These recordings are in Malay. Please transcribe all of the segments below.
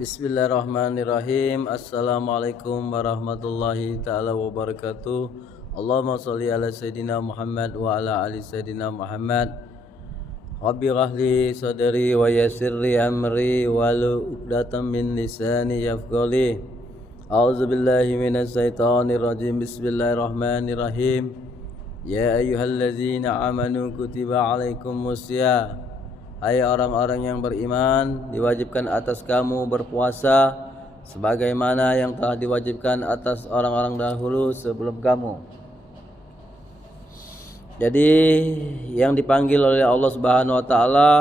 Bismillahirrahmanirrahim. Assalamualaikum warahmatullahi ta'ala wabarakatuh. Allahumma salli ala Sayyidina Muhammad wa ala ali Sayyidina Muhammad. Rabbi rahli sadri wa yassirli amri wahlul 'uqdatam min lisani yafqahu. A'udzu billahi minasy syaithanir rajim. Bismillahirrahmanirrahim. Ya ayyuhalladzina amanu kutiba 'alaikumusiyam. Hai orang-orang yang beriman, diwajibkan atas kamu berpuasa sebagaimana yang telah diwajibkan atas orang-orang dahulu sebelum kamu. Jadi yang dipanggil oleh Allah Subhanahu wa taala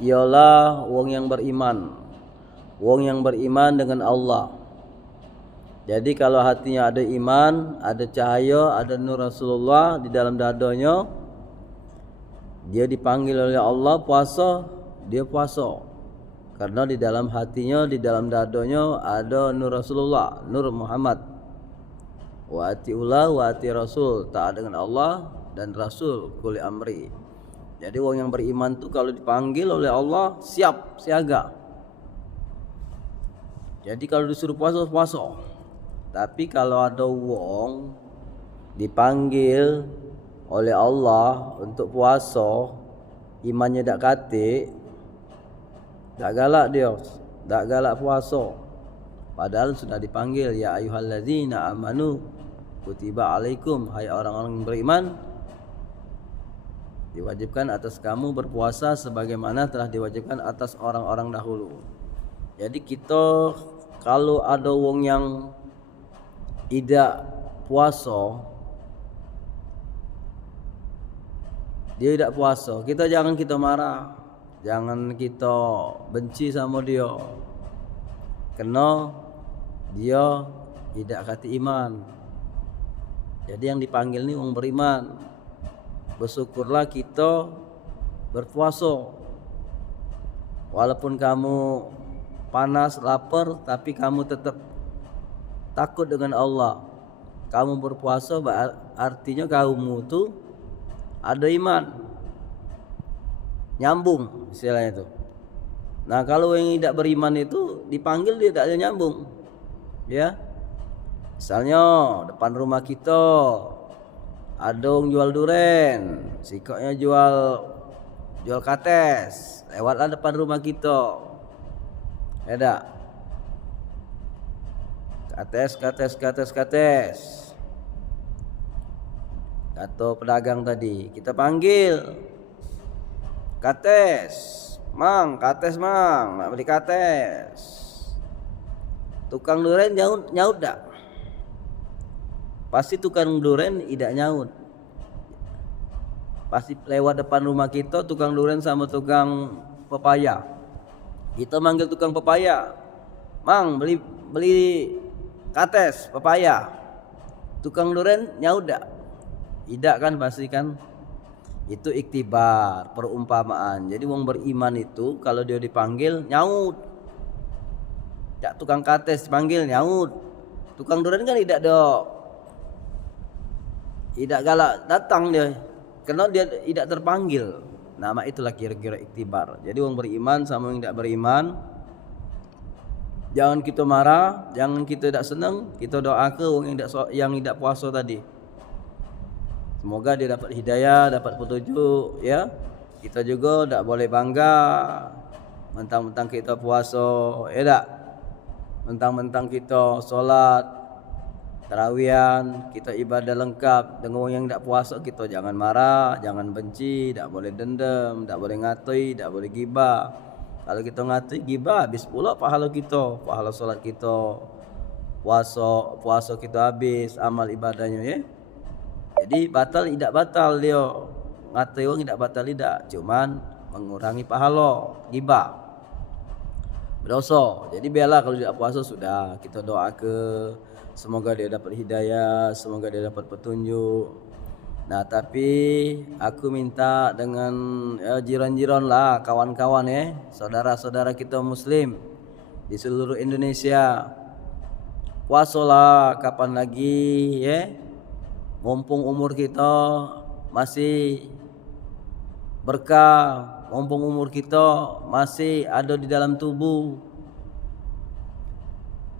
ialah wong yang beriman. Wong yang beriman dengan Allah. Jadi kalau hatinya ada iman, ada cahaya, ada nur Rasulullah di dalam dadanya, dia dipanggil oleh Allah puasa, dia puasa. Karena di dalam hatinya, di dalam dadanya ada nur Rasulullah, nur Muhammad. Wa atiullah wa ati Rasul, taat dengan Allah dan Rasul kuli amri. Jadi orang yang beriman tu kalau dipanggil oleh Allah siap, siaga. Jadi kalau disuruh puasa, puasa. Tapi kalau ada wong dipanggil oleh Allah untuk puasa, imannya tak katik, tak galak dia, tak galak puasa. Padahal sudah dipanggil, ya ayyuhalladzina amanu kutiba alaikum, hai orang-orang beriman, diwajibkan atas kamu berpuasa sebagaimana telah diwajibkan atas orang-orang dahulu. Jadi kita kalau ada wong yang tidak puasa, dia tidak puasa, jangan kita marah, jangan kita benci sama dia, karena dia tidak kati iman. Jadi yang dipanggil ni orang beriman. Bersyukurlah kita berpuasa, walaupun kamu panas, lapar, tapi kamu tetap takut dengan Allah. Kamu berpuasa artinya kamu tu ada iman, nyambung istilahnya itu. Nah kalau yang tidak beriman itu dipanggil dia tak ada nyambung, ya. Misalnya depan rumah kita ada orang jual duren, sikapnya jual kates, lewatlah depan rumah kita, ada kates. Kata pedagang tadi, kita panggil, kates mang, nak beli kates. Tukang duren nyaut tak? Pasti tukang duren tidak nyaut. Pasti lewat depan rumah kita tukang duren sama tukang pepaya. Kita manggil tukang pepaya, mang beli kates pepaya. Tukang duren nyaut tak? Tidak kan, pasti kan. Itu iktibar, perumpamaan. Jadi wong beriman itu kalau dia dipanggil nyaut. Jak tukang kates dipanggil nyaut. Tukang duren kan tidak galak datang dia, karena dia tidak terpanggil. Nama itulah kira-kira iktibar. Jadi wong beriman sama yang tidak beriman, jangan kita marah, jangan kita tidak senang, kita doa ke wong yang tidak puasa tadi. Semoga dia dapat hidayah, dapat petunjuk, ya. Kita juga tak boleh bangga mentang-mentang kita puasa, ya tak? Mentang-mentang kita solat tarawihan, kita ibadah lengkap. Dengan orang yang tak puasa, kita jangan marah, jangan benci, tak boleh dendam, tak boleh ngatui, tak boleh gibah. Kalau kita ngatui, gibah, habis pula pahala kita, pahala solat kita, puasa kita habis, amal ibadahnya, ya. Jadi tidak batal dia. Ngatai orang tidak batal, tidak, cuman mengurangi pahala, gibah, berdosa. Jadi biarlah kalau tidak puasa sudah, kita doa ke semoga dia dapat hidayah, semoga dia dapat petunjuk. Nah tapi aku minta dengan jiran-jiran lah, kawan-kawan saudara-saudara kita muslim di seluruh Indonesia, puasalah kapan lagi, ya. Mumpung umur kita masih berkah, mumpung umur kita masih ada di dalam tubuh,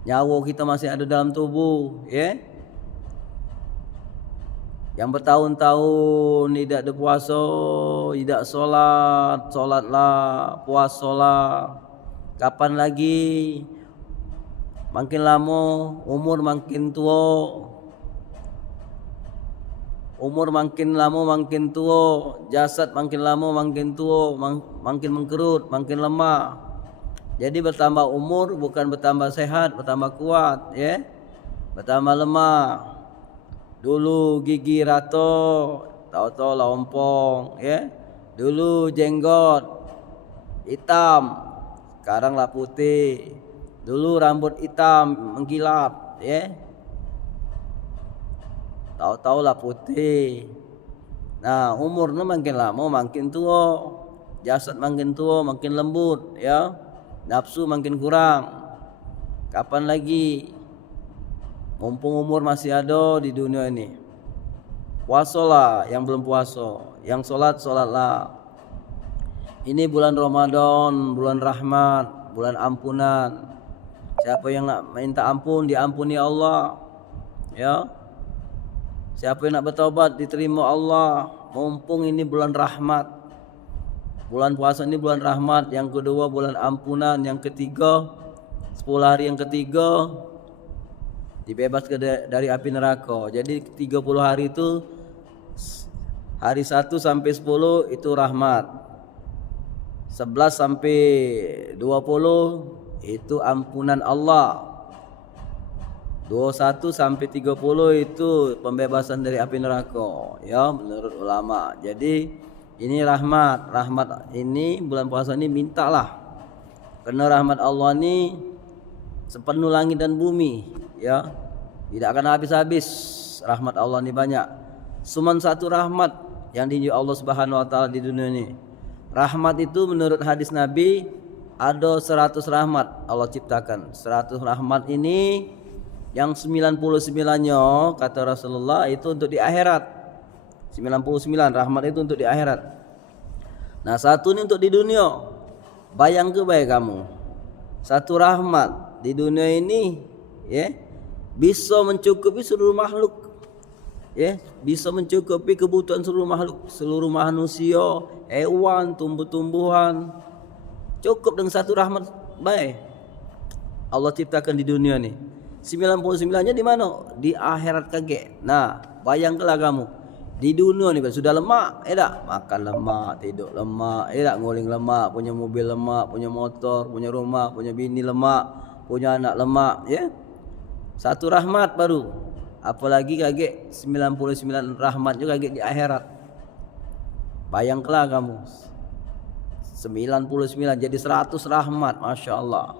nyawa kita masih ada dalam tubuh, ya. Yang bertahun-tahun tidak ada puasa, tidak solat, solatlah, puasalah. Kapan lagi? Makin lama umur makin tua. Umur makin lama makin tua, jasad makin lama makin tua, makin mengkerut, makin lemah. Jadi bertambah umur bukan bertambah sehat, bertambah kuat, ya. Bertambah lemah. Dulu gigi rata, tahu-tahu lompong, ya. Dulu jenggot hitam, sekarang lah putih. Dulu rambut hitam mengkilap, ya. Tahu-tahu lah putih. Nah, umurnya makin lama makin tua, jasad makin tua, makin lembut, ya. Nafsu makin kurang. Kapan lagi? Mumpung umur masih ada di dunia ini. Puasalah yang belum puasa, yang solat solatlah. Ini bulan Ramadan, bulan rahmat, bulan ampunan. Siapa yang nak minta ampun, diampuni Allah, ya. Siapa yang nak bertaubat, diterima Allah. Mumpung ini bulan rahmat. Bulan puasa ini bulan rahmat. Yang kedua bulan ampunan. Yang ketiga 10 hari yang ketiga dibebaskan dari api neraka. Jadi 30 hari itu, hari 1 sampai 10 itu rahmat. 11 sampai 20 itu ampunan Allah. 21 sampai 30 itu pembebasan dari api neraka, ya, menurut ulama. Jadi ini rahmat. Rahmat ini bulan puasa ini mintalah. Karena rahmat Allah ini sepenuh langit dan bumi, ya. Tidak akan habis-habis. Rahmat Allah ini banyak. Cuman satu rahmat yang diunjuk Allah Subhanahu wa taala di dunia ini. Rahmat itu menurut hadis Nabi ada 100 rahmat Allah ciptakan. 100 rahmat ini yang 99-nya kata Rasulullah itu untuk di akhirat. 99 rahmat itu untuk di akhirat. Nah, satu ini untuk di dunia. Bayang ke baik kamu. Satu rahmat di dunia ini, ya, bisa mencukupi seluruh makhluk. Ya, bisa mencukupi kebutuhan seluruh makhluk, seluruh manusia, hewan, tumbuh-tumbuhan. Cukup dengan satu rahmat baik Allah ciptakan di dunia ni. 99-nya di mana? Di akhirat kagek. Nah, bayangkanlah kamu di dunia ni sudah lemak, tak? Makan lemak, tidur lemak, tak? Nguling lemak, punya mobil lemak, punya motor, punya rumah, punya bini lemak, punya anak lemak, ya. Satu rahmat baru. Apalagi kagek 99 rahmat juga kagek di akhirat. Bayangkanlah kamu 99 jadi 100 rahmat, Masya Allah.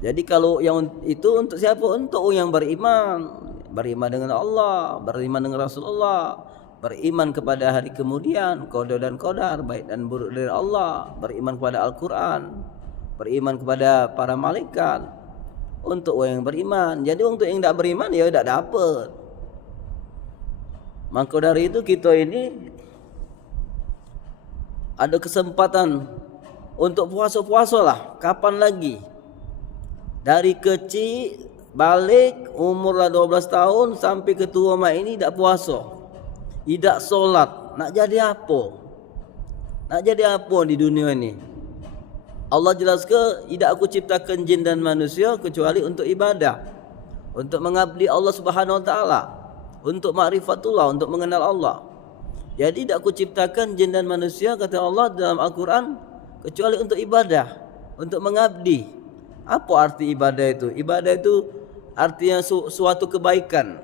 Jadi kalau yang itu untuk siapa? Untuk yang beriman. Beriman dengan Allah, beriman dengan Rasulullah, beriman kepada hari kemudian, qada dan qadar, baik dan buruk dari Allah, beriman kepada Al-Quran, beriman kepada para malaikat. Untuk orang yang beriman. Jadi untuk yang tidak beriman, ya tidak dapat. Maka dari itu kita ini ada kesempatan untuk puasa-puasalah. Kapan lagi? Dari kecil balik umur 12 tahun sampai ke tua mak ini tak puasa, tidak solat. Nak jadi apa? Nak jadi apa di dunia ini? Allah jelaskan, tidak aku ciptakan jin dan manusia kecuali untuk ibadah, untuk mengabdi Allah Subhanahu wa taala, untuk ma'rifatullah, untuk mengenal Allah. Jadi tidak aku ciptakan jin dan manusia, kata Allah dalam Al-Quran, kecuali untuk ibadah, untuk mengabdi. Apa arti ibadah itu? Ibadah itu artinya suatu kebaikan.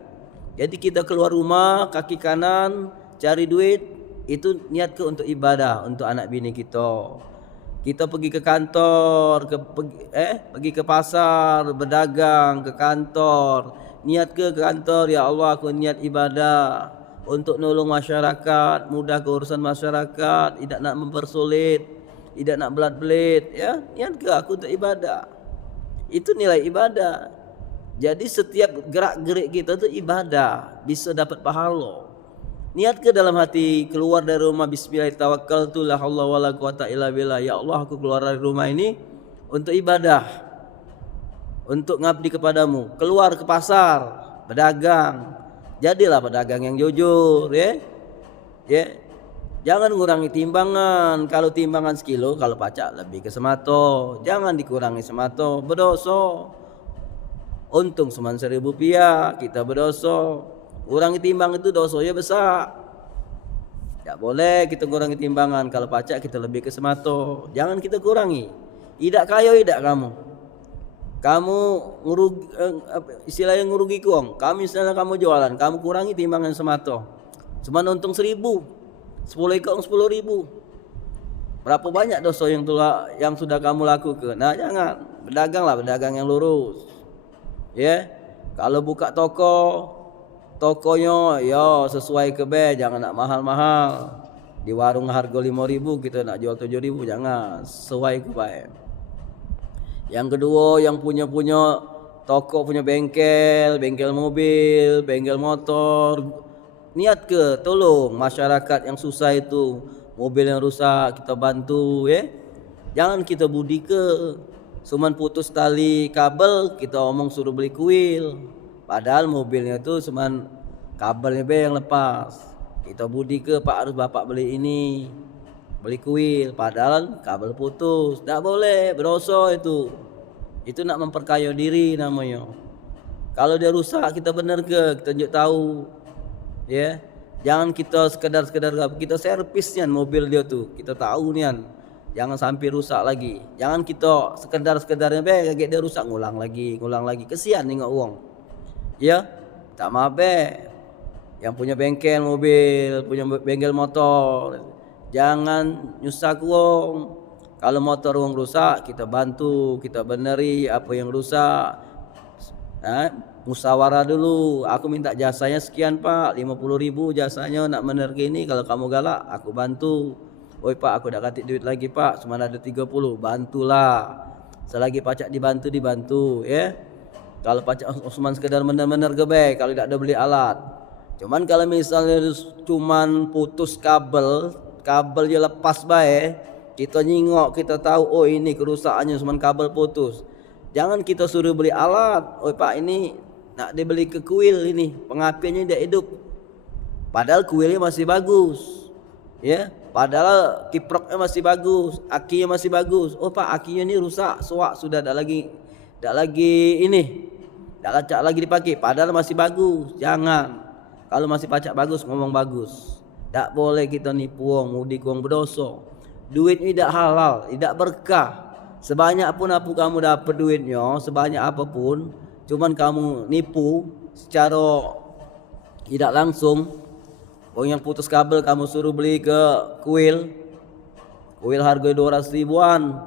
Jadi kita keluar rumah, kaki kanan, cari duit, itu niat ke untuk ibadah, untuk anak bini kita. Kita pergi ke kantor, pergi ke pasar, berdagang, ke kantor. Niat ke kantor, ya Allah aku niat ibadah untuk nolong masyarakat, mudah keurusan masyarakat, tidak nak mempersulit, tidak nak belat-belit, ya. Niat ke aku untuk ibadah. Itu nilai ibadah. Jadi setiap gerak-gerik kita itu ibadah, bisa dapat pahala. Niat ke dalam hati, keluar dari rumah, bismillah tawakkaltu la haula wala quwata illa billah. Ya Allah, aku keluar dari rumah ini untuk ibadah. untuk ngabdi kepadamu. Keluar ke pasar, berdagang. Jadilah pedagang yang jujur, ya. Ya. Jangan ngurangi timbangan. Kalau timbangan sekilo, kalau pacak lebih ke semato. Jangan dikurangi semato, berdosa. Untung cuma 1.000 rupiah, kita berdosa. Kurangi timbang itu dosanya besar. Tak boleh kita kurangi timbangan. Kalau pacak kita lebih ke semato. Jangan kita kurangi. Idak kayo, idak kamu. Kamu ngurugi, istilahnya ngurugi kuang. Kami misalnya kamu jualan, kamu kurangi timbangan semato. Cuma untung 1.000. 10 ekor 10.000. Berapa banyak dosa yang sudah kamu lakukan? Nah, jangan. Berdaganglah, berdagang yang lurus. Ya. Kalau buka tokonya ya sesuai kebe, jangan nak mahal-mahal. Di warung harga 5.000 kita nak jual 7.000, jangan. Sesuai kebe. Yang kedua, yang punya toko, punya bengkel mobil, bengkel motor, niat ke tolong masyarakat yang susah itu, mobil yang rusak kita bantu, ya. Jangan kita budi ke cuman putus tali kabel kita omong suruh beli kuil, padahal mobilnya itu cuman kabelnya yang lepas. Kita budi ke Pak, harus Bapak beli ini, beli kuil, padahal kabel putus. Tak boleh, berdosa itu. Itu nak memperkaya diri namanya. Kalau dia rusak kita benar ke, kita tunjuk tahu. Ya, jangan kita sekedar kita servisnya mobil dia tuh, kita tahu nian, jangan sampai rusak lagi. Jangan kita sekedarnya kaget dia rusak, ngulang lagi, kesian nengok uang. Ya, tak mabe. Yang punya bengkel mobil, punya bengkel motor, jangan nyusah uang. Kalau motor uang rusak, kita bantu, kita beneri apa yang rusak. Musyawarah dulu, aku minta jasanya sekian Pak, 50.000 jasanya nak bener gini, kalau kamu galak aku bantu. Oi Pak, aku dah katik duit lagi Pak, cuma ada 30, bantulah. Selagi pacak dibantu, ya. Kalau pacak Usman sekedar bener-bener gebe, kalau tidak ada beli alat. Cuman kalau misalnya cuman putus kabelnya lepas bae, kita nyingok, kita tahu oh ini kerusakannya cuman kabel putus. Jangan kita suruh beli alat. Oh Pak, ini nak dibeli ke kuil ini, pengapiannya tidak hidup. Padahal kuilnya masih bagus. Ya, padahal kiproknya masih bagus, akinya masih bagus. Oh Pak, akinya ini rusak, suak sudah tak lagi ini. Tak lacak lagi dipakai, padahal masih bagus. Jangan. Kalau masih pacak bagus, ngomong bagus. Tak boleh kita nipu wong, mudik wong, berdosa. Duit ini tidak halal, tidak berkah. Sebanyak pun apa kamu dapat duitnya, sebanyak apapun, cuman kamu nipu secara tidak langsung. Orang yang putus kabel kamu suruh beli ke kuil harga 200 ribuan.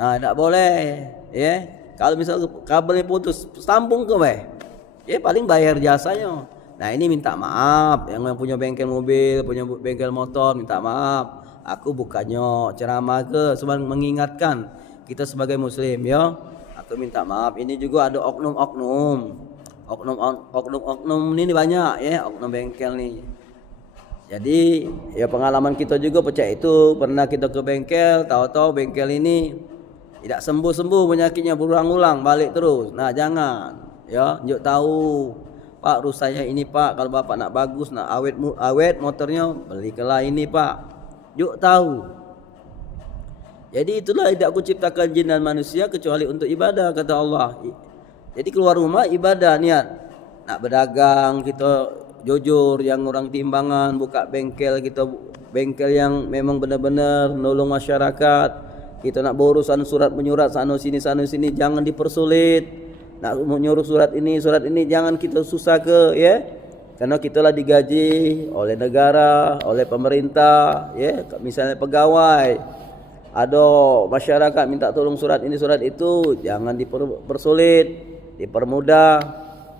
Nah, tidak boleh, ya. Kalau misal kabelnya putus, sambung ke weh. Ya paling bayar jasanya. Nah, ini minta maaf yang punya bengkel mobil, punya bengkel motor, minta maaf. Aku bukannya ceramah ke, cuma mengingatkan kita sebagai muslim, ya. Aku minta maaf. Ini juga ada oknum ini banyak, ya, oknum bengkel nih. Jadi ya pengalaman kita juga pecah itu, pernah kita ke bengkel, tahu-tahu bengkel ini tidak sembuh penyakitnya, berulang-ulang balik terus. Nah, jangan, ya, njuk tahu Pak, rusaknya ini Pak, kalau Bapak nak bagus, nak awet motornya, belilah ini Pak. Njuk tahu. Jadi itulah tidak aku ciptakan jin dan manusia kecuali untuk ibadah, kata Allah. Jadi keluar rumah ibadah niat. Nak berdagang kita jujur, yang orang timbangan, buka bengkel kita, bengkel yang memang benar-benar nolong masyarakat. Kita nak berurusan surat menyurat sana sini, jangan dipersulit. Nak menyuruh surat ini jangan kita susah ke, ya. Karena kita lah digaji oleh negara, oleh pemerintah, ya. Misalnya pegawai, ada masyarakat minta tolong surat ini surat itu, jangan dipersulit, dipermudah.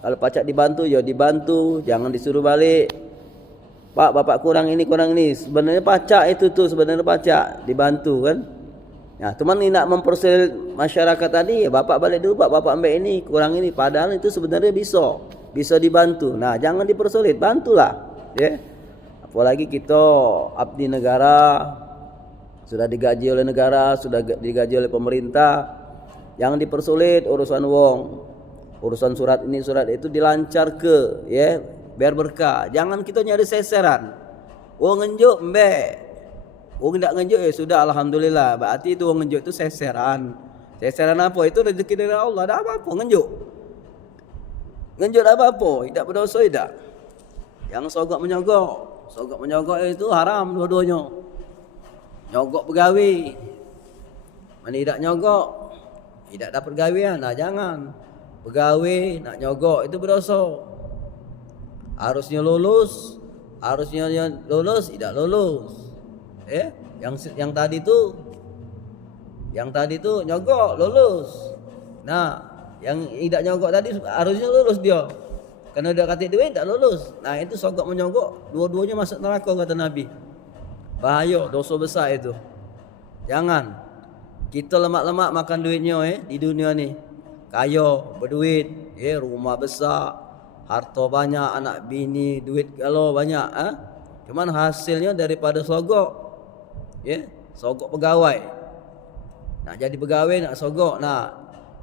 Kalau pacak dibantu ya dibantu, jangan disuruh balik. Pak, Bapak kurang ini. Sebenarnya pacak itu tuh, sebenarnya pacak dibantu kan. Nah, cuman ini nak mempersulit masyarakat tadi, ya Bapak balik dulu Pak, Bapak ambil ini, kurang ini. Padahal itu sebenarnya bisa dibantu. Nah, jangan dipersulit, bantulah, ya. Apalagi kita abdi negara, sudah digaji oleh negara, sudah digaji oleh pemerintah. Jangan dipersulit urusan wong. Urusan surat ini surat itu dilancar ke, ya, biar berkah. Jangan kita nyari seseran. Wong ngenjuk mbek. Wong ndak ngenjuk ya sudah alhamdulillah. Berarti itu wong ngenjuk itu seseran. Seseran apa? Itu rezeki dari Allah. Ada apa-apa ngenjuk. Ngenjuk apa-apa, tidak berdosa tidak. Yang sogok menyogok itu haram dua-duanya. Nyogok pegawai. Mana tidak nyogok, tidak dapat gawean. Nah, jangan. Pegawai nak nyogok itu berdosa. Harusnya lulus, tidak lulus. Yang tadi itu nyogok lulus. Nah, yang tidak nyogok tadi harusnya lulus dia. Karena dia kata duit tak lulus. Nah, itu sogok menyogok, dua-duanya masuk neraka kata Nabi. Bahaya, dosa besar itu. Jangan. Kita lemak-lemak makan duitnya di dunia ni. Kaya, berduit, rumah besar, harta banyak, anak bini, duit kalau banyak, cuman hasilnya daripada sogok. Sogok pegawai. Nak jadi pegawai nak sogok. Nah,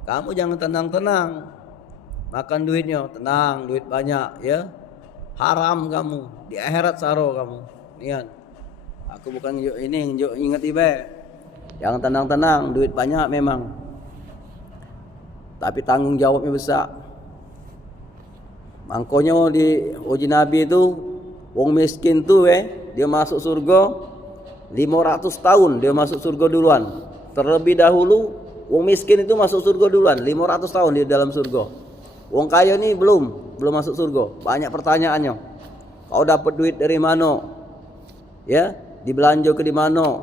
kamu jangan tenang-tenang. Makan duitnya, tenang, duit banyak, ya. Haram kamu, di akhirat saro kamu. Niat. Aku bukan ingat ibe. Jangan tenang-tenang, duit banyak memang. Tapi tanggung jawabnya besar. Makanya di uji Nabi itu wong miskin tu dia masuk surga 500 tahun dia masuk surga duluan. Terlebih dahulu wong miskin itu masuk surga duluan 500 tahun dia dalam surga. Wong kaya ni belum masuk surga. Banyak pertanyaannya. Kau dapat duit dari mana? Ya, dibelanja ke di mana?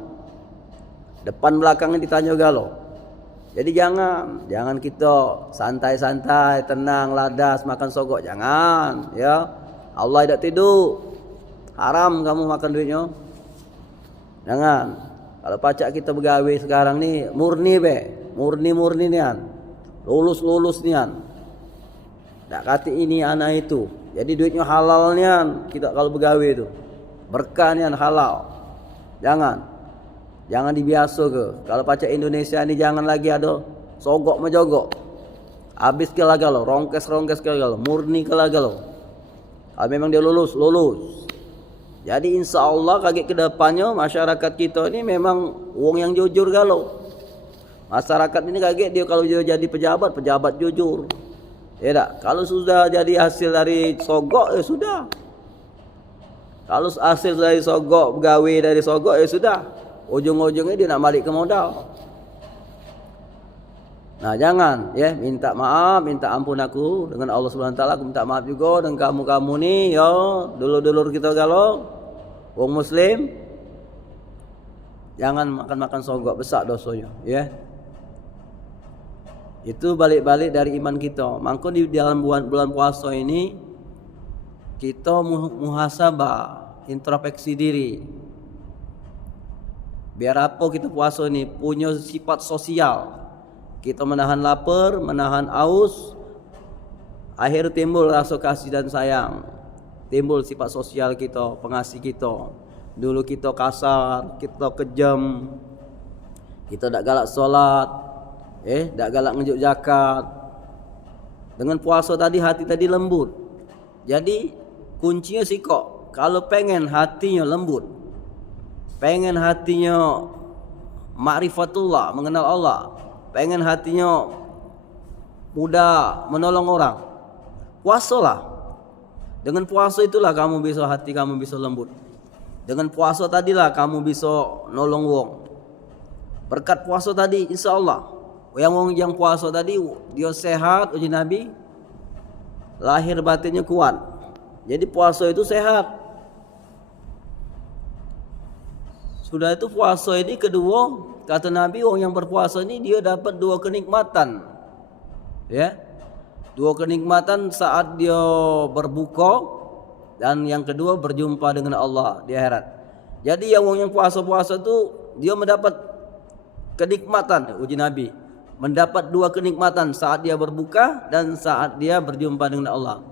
Depan belakangnya ditanya galau. Jadi jangan kita santai-santai, tenang, ladas, makan sogok. Jangan, ya. Allah tidak tidur. Haram kamu makan duitnya. Jangan. Kalau pacak kita begawe sekarang ni murni murni nian. Lulus nian. Tak kata ini anak itu. Jadi duitnya halal nian kita kalau begawe itu. Berkah nian halal. Jangan dibiasa ke. Kalau pacak Indonesia ni jangan lagi ada sogok menjogok. Habis ke laga lo, rongkes ke laga lo, murni ke laga lo. Kalau memang dia lulus. Jadi insya Allah kaget ke depannya masyarakat kita ni memang wong yang jujur galau. Masyarakat ini kaget dia kalau dia jadi pejabat jujur. Ya tak? Kalau sudah jadi hasil dari sogok ya sudah. Kalau hasil dari sogok, pegawai dari sogok ya sudah. Ujung-ujungnya dia nak balik ke modal. Nah, jangan minta maaf, minta ampun aku dengan Allah Subhanahu wa taala. Aku minta maaf juga dengan kamu-kamu ni dulur-dulur kita galau wong muslim. Jangan makan sogok, besar dosanya, Itu balik-balik dari iman kita. Maka di dalam bulan puasa ini kita muhasabah, introspeksi diri. Biar apa kita puasa ni punya sifat sosial. Kita menahan lapar, menahan aus. Akhir timbul rasa kasih dan sayang. Timbul sifat sosial kita, pengasih kita. Dulu kita kasar, kita kejam. Kita tak galak solat, tak galak ngejuk zakat. Dengan puasa tadi hati tadi lembut. Jadi kuncinya sikok. Kalau pengen hatinya lembut, pengen hatinya ma'rifatullah, mengenal Allah, pengen hatinya mudah menolong orang, puasalah. Dengan puasa itulah hati kamu bisa lembut. Dengan puasa tadilah kamu bisa nolong wong. Berkat puasa tadi insya Allah yang puasa tadi dia sehat, uji Nabi, lahir batinnya kuat. Jadi puasa itu sehat. Sudah itu puasa ini kedua, kata Nabi, orang yang berpuasa ini dia dapat dua kenikmatan. Dua kenikmatan saat dia berbuka dan yang kedua berjumpa dengan Allah di akhirat. Jadi orang yang puasa-puasa tu dia mendapat kenikmatan, uji Nabi. Mendapat dua kenikmatan saat dia berbuka dan saat dia berjumpa dengan Allah.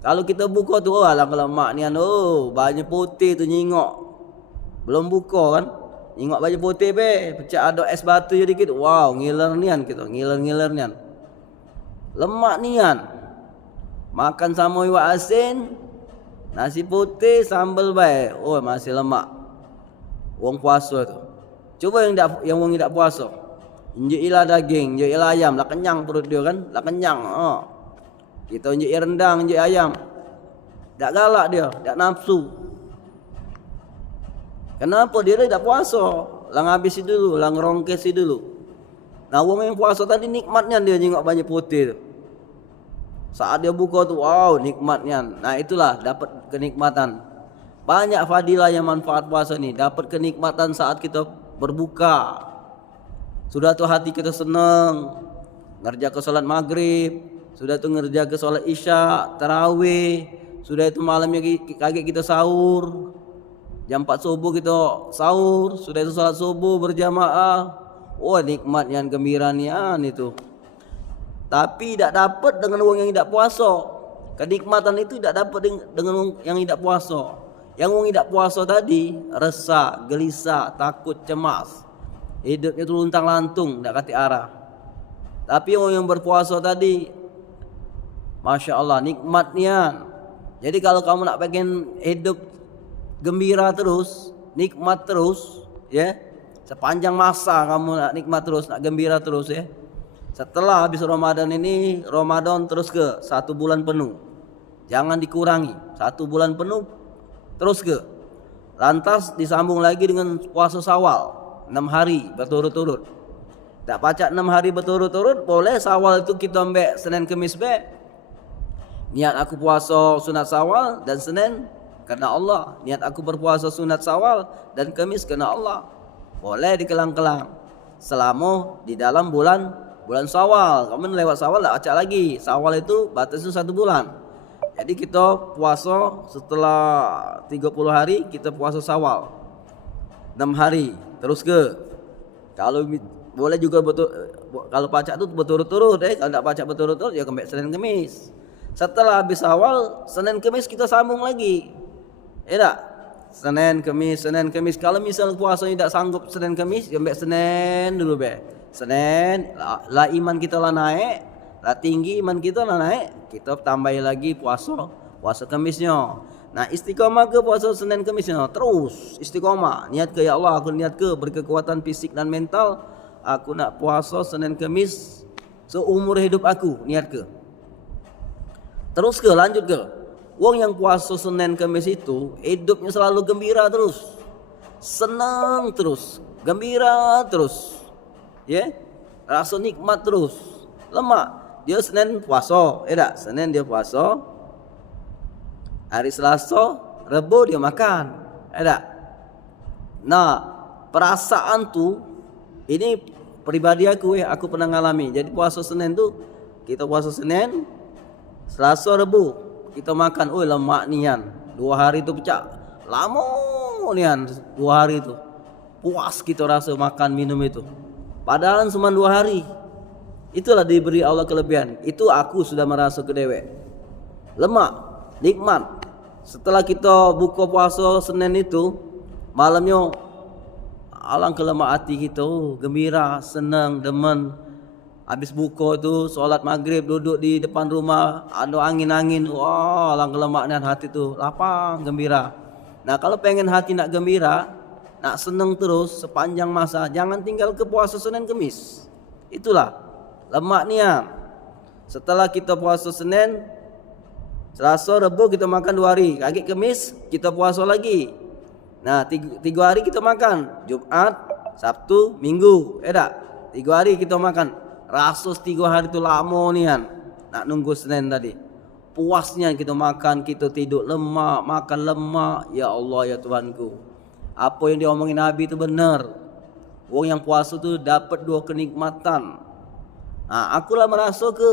Kalau kita buka tu alah lemak ni banyak putih tu nyingok. Belum buka kan? Tengok baju putih be, pecah ada es batu je dikit. Wow, ngiler nian kita, ngiler nian. Lemak nian. Makan sama iwak asin, nasi putih, sambal bae. Oh, masih lemak. Wong puasa tu. Cuba yang wong tidak puasa. Injek ilah daging, injek ilah ayam, lah kenyang perut dia kan, lah kenyang. Kita injek rendang, injek ayam. Tak galak dia, tak nafsu. Kenapa dia tak puasa? Lang habisi dulu, lang rongkesi dulu. Nah, wong yang puasa tadi nikmatnya dia jengok banyak putih tu. Saat dia buka tu, wow, nikmatnya. Nah, itulah dapat kenikmatan. Banyak fadilah yang manfaat puasa ni. Dapat kenikmatan saat kita berbuka. Sudah tu hati kita senang. Ngerja ke solat maghrib. Sudah tu ngerja ke solat isya, tarawih. Sudah itu malamnya kaget kita sahur. Jam 4 subuh kita sahur. Sudah itu solat subuh berjamaah. Oh, nikmat yang gembira nian itu. Tapi tidak dapat dengan orang yang tidak puasa. Kenikmatan itu tidak dapat dengan orang yang tidak puasa. Yang orang tidak puasa tadi resah, gelisah, takut, cemas. Hidupnya itu luntang-lantung, tidak kati arah. Tapi orang yang berpuasa tadi, Masya Allah, nikmatnya. Jadi kalau kamu nak pengen hidup gembira terus, nikmat terus, ya, sepanjang masa kamu nak nikmat terus, nak gembira terus, ya. Setelah habis Ramadan ini, Ramadan terus ke 1 bulan penuh. Jangan dikurangi, 1 bulan penuh terus ke. Lantas disambung lagi dengan puasa Syawal, 6 hari berturut-turut. Tak pacak 6 hari berturut-turut, boleh Syawal itu kita ambil Senin Kemis be. Niat aku puasa sunat Syawal dan Senin karena Allah. Niat aku berpuasa sunat Syawal dan Kemis karena Allah. Boleh dikelang-kelang selama di dalam bulan Syawal. Kamu lewat Syawal tak acak lagi. Syawal itu batasnya 1 bulan. Jadi kita puasa setelah 30 hari kita puasa Syawal 6 hari terus ke. Kalau boleh juga betul, kalau pacak tu berturut-turut, kalau tak pacak berturut-turut ya kembali Senin Kemis. Setelah habis Syawal, Senin Kemis kita sambung lagi. Tak? Senin Kemis. Kalau misal puasa ni tak sanggup Senin Kemis, ya ambil Senin dulu be. Senin, lah iman kita lah naik, lah tinggi iman kita lah naik, kita tambahin lagi puasa Kemisnya. Nah, istiqamah ke puasa Senin Kemisnya, terus istiqamah. Niat ke, ya Allah, aku niat ke berkekuatan fisik dan mental, aku nak puasa Senin Kemis seumur hidup aku, niat ke. Terus ke, lanjut ke. Wong yang puasa Senin Kemis itu hidupnya selalu gembira terus, senang terus, gembira terus, ya, rasa nikmat terus. Lemak dia Senin puasa, tak? Senin dia puasa, hari Selasa, Rabu dia makan, tak? Nah, perasaan tu ini pribadi aku pernah ngalami. Jadi puasa Senin tu kita puasa Senin, Selasa, Rabu kita makan, lemak nian. 2 hari tu pecah. Lama nian 2 hari tu. Puas kita rasa makan minum itu. Padahal cuma 2 hari. Itulah diberi Allah kelebihan. Itu aku sudah merasa ke dewek. Lemak, nikmat. Setelah kita buka puasa Senin itu, malamnya alangkah lemak hati kita, gembira, senang, demen. Habis buka tu solat maghrib, duduk di depan rumah, ada angin-angin, wah, alangkah lemaknya hati tu lapang, gembira. Nah, kalau pengen hati nak gembira, nak senang terus sepanjang masa, jangan tinggal ke puasa Senin Kemis. Itulah lemak niat. Setelah kita puasa Senin, Selasa, Rabu kita makan 2 hari, kaget Kemis kita puasa lagi. Nah, 3 hari kita makan, Jumat, Sabtu, Minggu, tak? 3 hari kita makan. Rasus 3 hari tu lama nian, nak nunggu Senin tadi. Puasnya kita makan, kita tidur lemak, makan lemak. Ya Allah, ya Tuhanku, apa yang diomongin Nabi itu benar. Orang yang puasa tu dapat 2 kenikmatan. Nah, akulah merasa ke.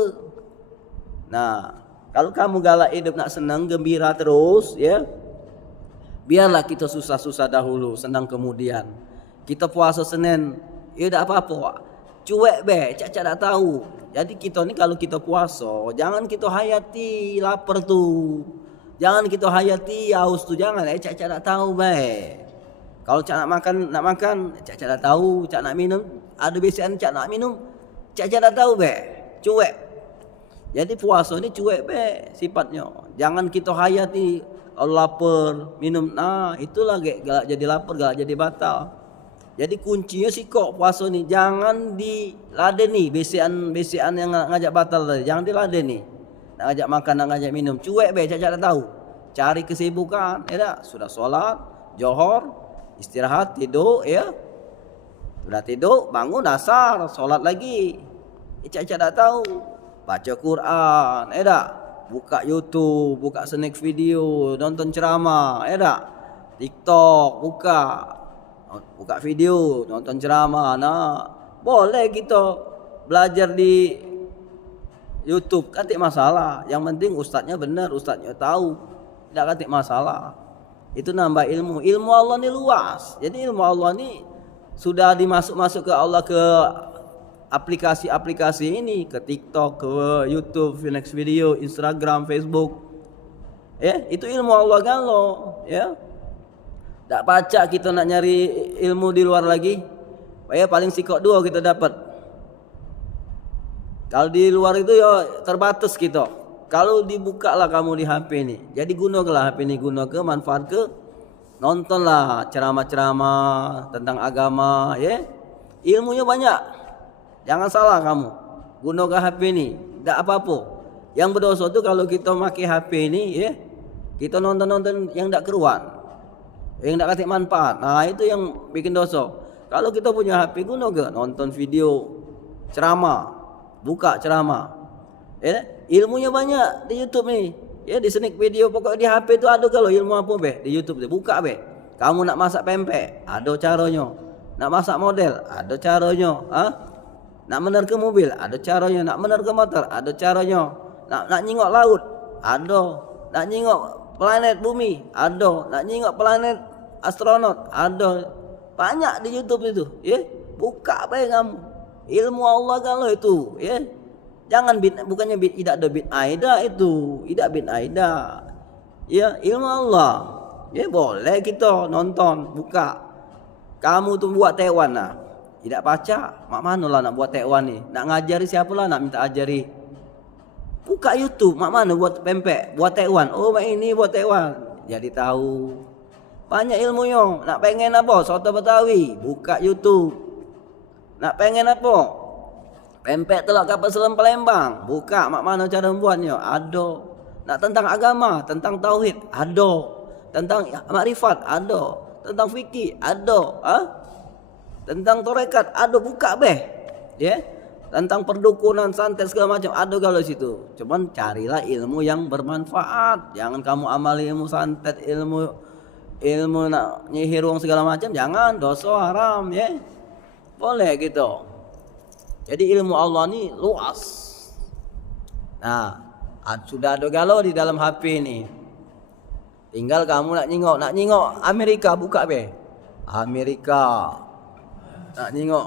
Nah, kalau kamu galak hidup nak senang, gembira terus, ya, biarlah kita susah-susah dahulu, senang kemudian. Kita puasa Senin, ya tak apa-apa, cuek be, cak tak tahu. Jadi kita ni kalau kita puasa, jangan kita hayati lapar tu, jangan kita hayati haus tu, jangan, cak tak tahu be. Kalau cak nak makan, cak dah tahu, cak nak minum, ada bisian cak nak minum, cak dah tahu be, cuek. Jadi puasa ni cuek be sifatnya. Jangan kita hayati kalau lapar minum, nah itulah galak jadi lapar, galak jadi batal. Jadi kuncinya sikok puasa ni, jangan diladeni bisian yang ngajak batal tadi, jangan diladeni. Nak ngajak makan, nak ngajak minum, cuek be, cak dah tahu. Cari kesibukan, ya dah, sudah solat, johor, istirahat, tidur, ya. Sudah tidur, bangun asar, solat lagi. Cak dah tahu. Baca Quran, ya dah. Buka YouTube, buka snack video, nonton ceramah, ya dah. TikTok, buka video, nonton ceramah. Nah, boleh kita belajar di YouTube, kan tak masalah. Yang penting ustaznya benar, ustaznya tahu. Tidak kan tak masalah. Itu nambah ilmu. Ilmu Allah ni luas. Jadi ilmu Allah ni sudah dimasuk ke Allah, ke aplikasi-aplikasi ini, ke TikTok, ke YouTube, next video, Instagram, Facebook. Ya, itu ilmu Allah galau, ya. Tak pacak kita nak nyari ilmu di luar lagi. Ya, paling sikok 2 kita dapat. Kalau di luar itu ya terbatas kita. Kalau dibukalah kamu di HP ni, jadi gunakanlah HP ni, manfaat ke, nontonlah ceramah-ceramah tentang agama, ya. Ilmunya banyak. Jangan salah kamu. Gunakan HP ni, tak apa-apa. Yang berdosa tu kalau kita pakai HP ni, ya, kita nonton-nonton yang tak keruan, yang tak kasih manfaat. Nah, itu yang bikin dosa. Kalau kita punya HP, gunakan nonton video ceramah, buka ceramah. Ya, ilmunya banyak di YouTube ni. Ya, di snack video, pokok di HP tu ada kalau ilmu apa be, di YouTube tu buka be. Kamu nak masak pempek, ada caranya. Nak masak model, ada caranya. Nak menerka mobil, ada caranya. Nak menerka motor, ada caranya. Nak nyingok laut, ada. Nak nyingok planet bumi, ada. Nak nyingok planet astronot, ada. Banyak di YouTube itu, ya. Buka be kamu. Ilmu Allah kalau itu, ya. Jangan bukannya tidak ada bid'ah itu, tidak bid'ah. Ya, ilmu Allah. Ya, boleh kita nonton, buka. Kamu tu buat Taiwan lah. Tidak baca, mak mana lah nak buat Taiwan ni? Nak ngajari siapa lah nak minta ajari? Buka YouTube, mak mana buat pempek, buat Taiwan. Oh, mak ini buat Taiwan. Jadi tahu. Banyak ilmunya. Nak pengen apa? Soto Betawi, buka YouTube. Nak pengen apa? Pempek telak kapal selam Palembang, buka mak mana cara membuatnya, ada. Nak tentang agama, tentang tauhid, ada. Tentang makrifat, ada. Tentang fikih, ada. Tentang tarekat, ada, buka beh. Ya. Tentang perdukunan, santet segala macam, ada kalau situ. Cuman carilah ilmu yang bermanfaat. Jangan kamu amali ilmu santet, ilmu nak nyihir wong segala macam, jangan, dosa haram, ya. Boleh gitu. Jadi ilmu Allah ni luas. Nah, sudah ada galau di dalam HP ni. Tinggal kamu nak nyingok Amerika, buka be. Amerika. Nak nyingok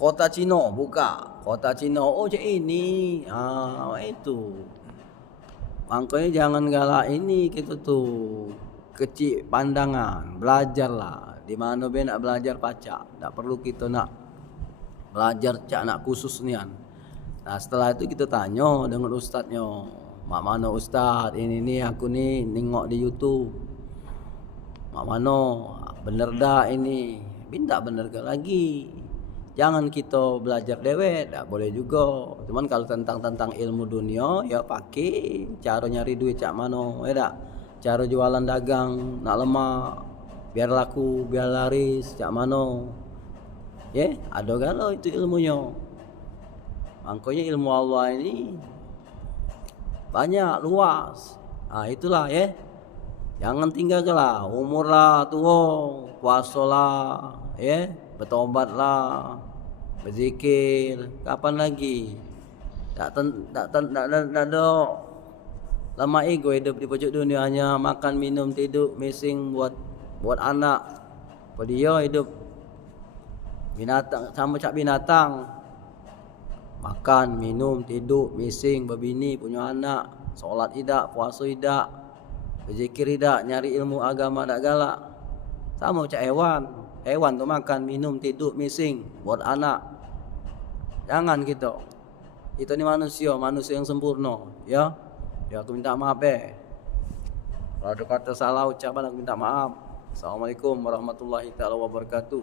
kota Cina, buka kota Cina. Oh, cak ini. Itu. Makanya jangan galak ini kita tuh. Kecil pandangan, belajarlah. Di mana be nak belajar pacak. Tak perlu kita nak belajar cak nak khusus nian. Nah, setelah itu kita tanya dengan ustaznya. Mak mana ustaz? Ini aku ni nengok di YouTube. Mak mana? Bener dah ini? Binta bener ke lagi? Jangan kita belajar dewek, tak boleh juga. Cuman kalau tentang ilmu dunia, ya pakai cara nyari duit cak mana, ya tak? Cara jualan dagang, nak lemah, biar laku, biar laris, cak mana? Ya, ada galau itu ilmunya. Makanya ilmu Allah ini banyak, luas. Itulah ya. Jangan tinggalkanlah umur lah tua, puasa lah, ya, bertobatlah, berzikir. Kapan lagi? Tak ada lama ego hidup di pojok dunia, hanya makan, minum, tidur, mesing buat anak. Pada dia hidup binatang sama cak binatang. Makan, minum, tidur, mesing, berbini, punya anak, solat tidak, puasa tidak, berzikir tidak, nyari ilmu agama tak galak. Sama macam hewan. Hewan tu makan, minum, tidur, mising, buat anak. Jangan kita. Kita ni manusia yang sempurna, ya. Ya aku minta maaf Kalau ada kata salah ucapan aku minta maaf. Assalamualaikum warahmatullahi taala wabarakatuh.